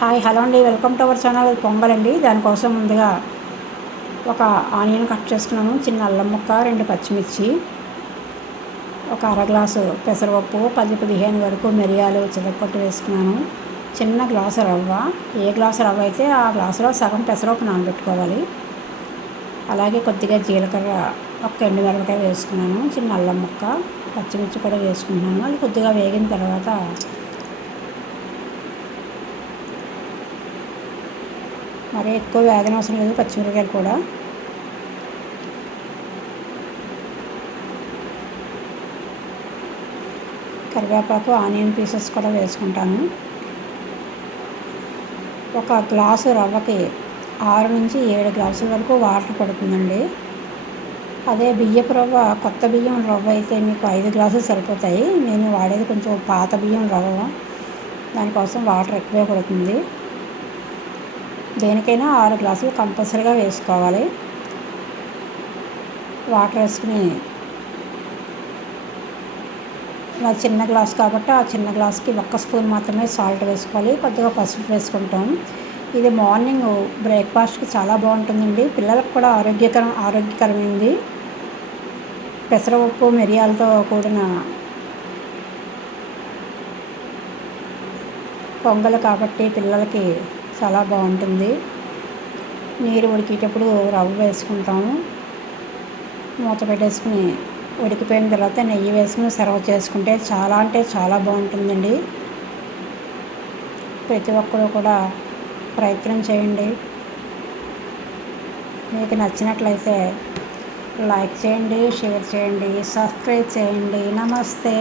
Hi hello అండి, welcome to our channel. Pongal అండి. దానికోసం ముందుగా ఒక ఆనియన్ కట్ చేసుకున్నాను, చిన్న అల్లం ముక్క, 2 పచ్చిమిర్చి, ఒక అర గ్లాసు పెసరపప్పు, 10-15 వరకు మిరియాలు చితక్కొట్టు వేసుకున్నాను, చిన్న గ్లాసు రవ్వ. ఏ గ్లాసు రవ్వ అయితే ఆ గ్లాసులో సగం పెసరపప్పు నానబెట్టుకోవాలి. అలాగే కొద్దిగా జీలకర్ర, ఒక ఎండుమిరపకాయ వేసుకున్నాను, చిన్న అల్లం ముక్క, పచ్చిమిర్చి కూడా వేసుకుంటున్నాను. అది కొద్దిగా వేగిన తర్వాత మరీ ఎక్కువ వేగనవసరం లేదు, పచ్చిమిరపకాయలు కూడా. కరివేపాకు, ఆనియన్ పీసెస్ కూడా వేసుకుంటాను. ఒక గ్లాసు రవ్వకి 6-7 గ్లాసుల వరకు వాటర్ పడుతుందండి. అదే బియ్యపు రవ్వ, కొత్త బియ్యం రవ్వ అయితే మీకు 5 గ్లాసులు సరిపోతాయి. నేను వాడేది కొంచెం పాత బియ్యం రవ్వ, దానికోసం వాటర్ ఎక్కువే పడుతుంది. దేనికైనా 6 గ్లాసులు కంపల్సరీగా వేసుకోవాలి. వాటర్ వేసుకుని, నా చిన్న గ్లాస్ కాబట్టి ఆ చిన్న గ్లాస్కి 1 స్పూన్ మాత్రమే సాల్ట్ వేసుకోవాలి, కొద్దిగా పసుపు వేసుకుంటాం. ఇది మార్నింగ్ బ్రేక్ఫాస్ట్కి చాలా బాగుంటుందండి. పిల్లలకు కూడా ఆరోగ్యకరమైనది. పెసరపప్పు మిరియాలతో కూడిన పొంగల్ కాబట్టి పిల్లలకి చాలా బాగుంటుంది. నీరు ఉడికేటప్పుడు రవ్వ వేసుకుంటాము. మూత పెట్టేసుకుని ఉడికిపోయిన తర్వాత నెయ్యి వేసుకుని సర్వ్ చేసుకుంటే చాలా అంటే చాలా బాగుంటుందండి. ప్రతి ఒక్కరూ కూడా ప్రయత్నం చేయండి. మీకు నచ్చినట్లయితే లైక్ చేయండి, షేర్ చేయండి, సబ్స్క్రైబ్ చేయండి. నమస్తే.